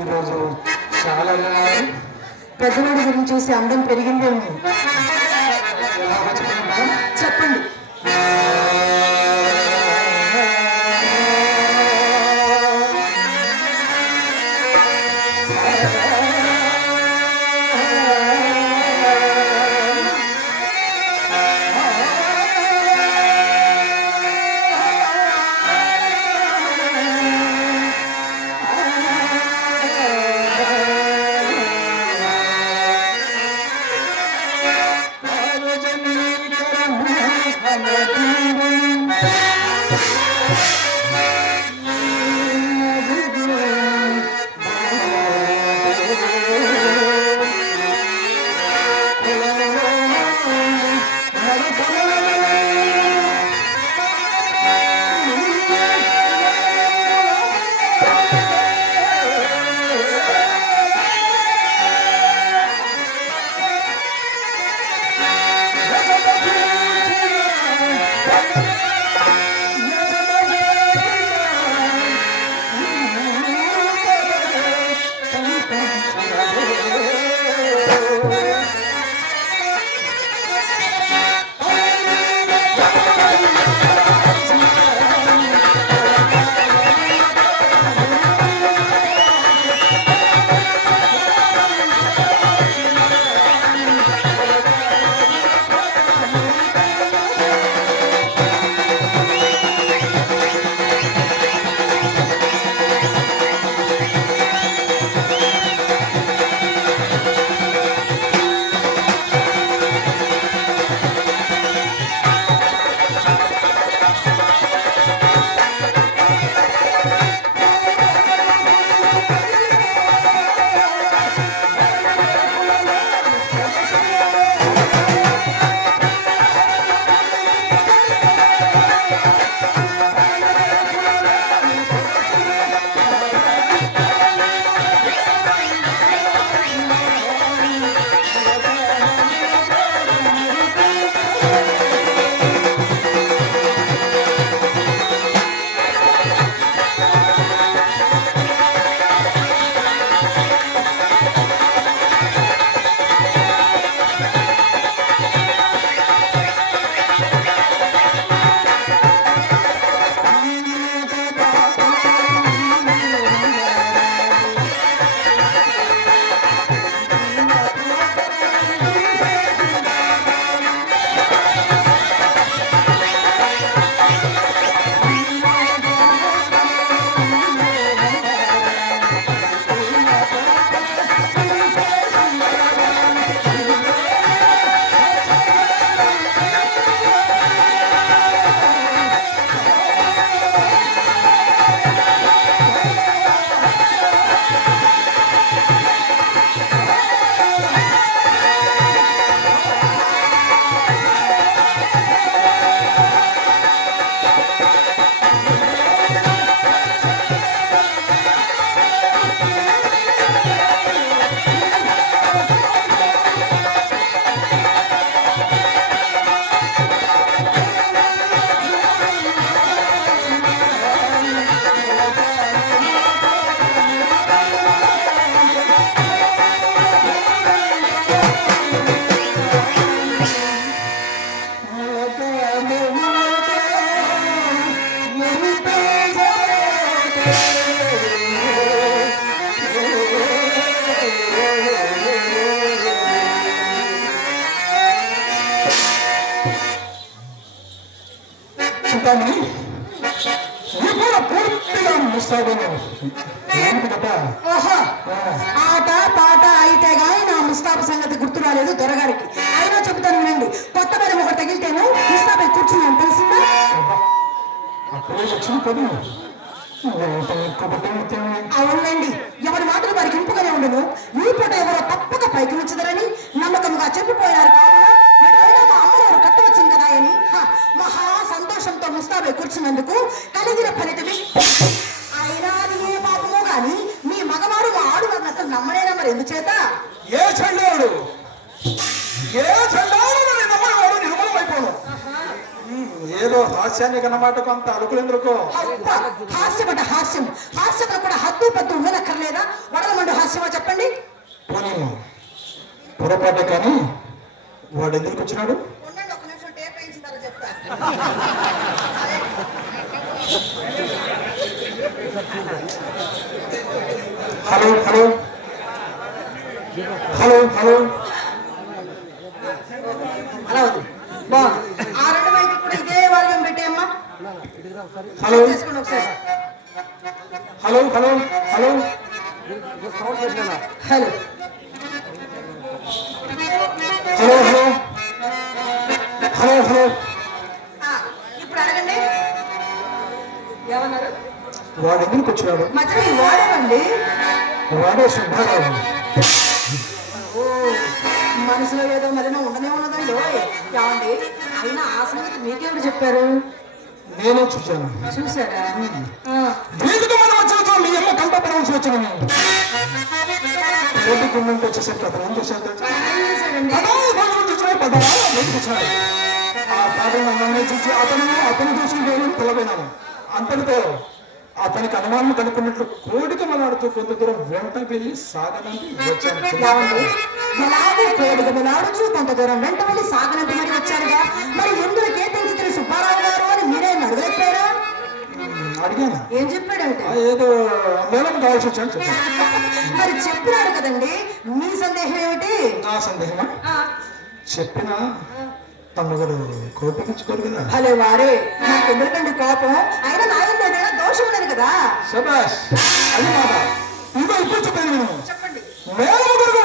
ఈరోజు చాలా పెద్దవాడి గురించి చూసి అందం పెరిగిందేమో? చెప్పండి. దొరగారికి. అయినా చెబుతాను వినండి కొత్త బెరం ఒకటి తగిలితేను ముస్తాబై కూర్చున్నాను తెలిసిందా? అవునండి ఎవరి మాటలు వారికి ఇంపుగానే ఉండను. ఈ పూట ఎవరో తప్పక పైకి ఉంచుదరని నమ్మకంగా చెప్పిపోయారు కావున మా కట్టవచ్చింది కదా అని మహా సంతోషంతో ముస్తాబై కూర్చున్నందుకు కలిగిన ఫలితం అయినా అది ఏ పాపమో గాని మీ మగవారు మా ఆడువారిని అసలు నమ్మలేనా మరి? ఎందుచేత? ఏ చండాలుడు ఏ చండాలుడు నీ నమ్మవాడు నిర్మలమైపోవాలి హాస్యానికి అన్నమాట కొంత అలుకులెందుకో అబ్బా, హాస్యమట హాస్యం హాస్యంలో కూడా హద్దు పద్దు ఉండనక్కర్లేదా? వడలమండు హాస్యమా చెప్పండి? పోనీ. పొరపాటే కానీ వాడు ఎందుకు వచ్చినాడు? Hello hello. Hello hello. ఆశలో ఏదో మరి ఉండనే ఉన్నదా ఏమండి? అయినా ఆశలో మీకేమిటి చెప్పారు? నేను చూశాను. చూసారా మీ అమ్మ వచ్చిన కుండంకి వచ్చేసరికి అతను ఏం చేశాడు చూసి అతను అతను చూసి నేను తెలపోయినాను అంతటితో అతనికి అనుమానం కనుక్కున్నట్లు కోడిక మలాడుతూ కొంత దూరం వెంట వెళ్ళి ఏమండి ఎలాగో కోడిగ వెలాడుచు కొంత దూరం వెంట వెళ్ళి సాగనంటే మరి వచ్చారుగా మరి ఎందులకే తెంచుతున్న సుబ్బారావు గారు అని మీరే అడగలేకపోయారా? అడిగాను. ఏం చెప్పాడంటే? ఏదో మేడం కావాల్సి వచ్చాను చెప్పాను. మరి చెప్పినాడు కదండి. మీ సందేహం ఏమిటి? నా సందేహమా? చెప్పిన తమ్ముడు కోపికించుకోరు కదా. భలే వారే నాకు ఎందుకండి కోపం? అయినా నా దోషం ఉన్నది కదా? శబాష్ అది మాట ఇప్పుడు చెప్పాను నేను. చెప్పండి.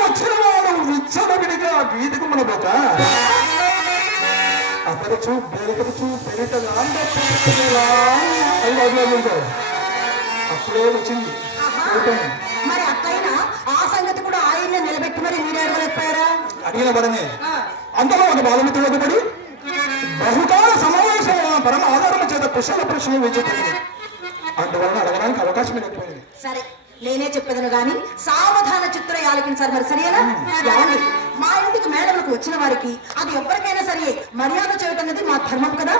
వచ్చిన వాడు విచ్చలవిడిగా వీధికి మన పోక అతరచు బెరకరచు వదిలేదు అప్పుడే వచ్చింది. మరి అట్లయినా ఆ సంగతి కూడా ఆయన్నే నిలబెట్టి మరి మీరే అడగలేకపోయారా? అడిగిన పడనే ఆ, అంతలో ఒక బాలమిత్రుడు పడి బహుకాల సమావేశం పరమ ఆధారం చేత కుశల ప్రశ్నలు వేచుకుంది అందువలన అడగడానికి అవకాశం లేకపోయింది. సరే నేనే చెప్పేదను గాని సావధాన చిత్ర ఆలకించాలి మరి సరేనా మా ఇంటికి మేడలకు వచ్చిన వారికి అది ఎవరికైనా సరే మర్యాద చేయటం అనేది మా ధర్మం కదా?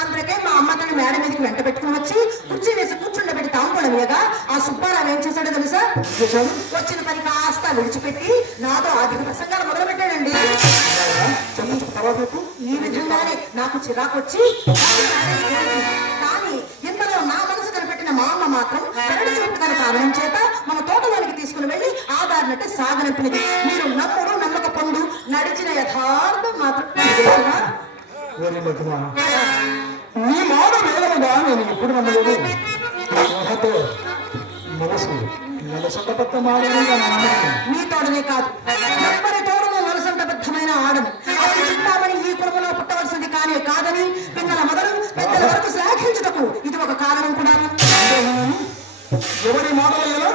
అందుకే మా అమ్మ తన మేడ మీదకి వెంట పెట్టుకుని వచ్చి కుర్చీ వేసి కూర్చుండబెట్టి తాంపడం మీదుగా ఆ సుబ్బారావు ఏం చేశాడో తెలుసా? వచ్చిన పని కాస్త విడిచిపెట్టి నాతో ఆర్థిక ప్రసంగాలు మొదలు పెట్టాడండి ఈ విధంగానే నాకు చిరాకు వచ్చి మా అమ్మ మాత్రం కరడు చూపు గల కారణం చేత మన తోటలోనికి తీసుకుని వెళ్ళి ఆధారినట్టే సాగనంపినది. మీరు నమ్ముడు నమ్మక పొందు నడిచిన యథార్థం మాత్రం నీ మాట వేదముగా నేను ఎప్పుడు నమ్మలేదు. మనసు మనసొంత పెద్ద తోడనే కాదు. ఎవ్వరి తోడను మనసంతబద్ధమైన ఆడను. అసలు చింతామణి ఈ కుటుంబంలో పుట్టవలసింది కానే కాదని పిల్లల మొదలు పెద్దల వరకు శ్లాఘించుటకు ఇది ఒక కారణం కూడా ఎవరి మాటలు ఎలా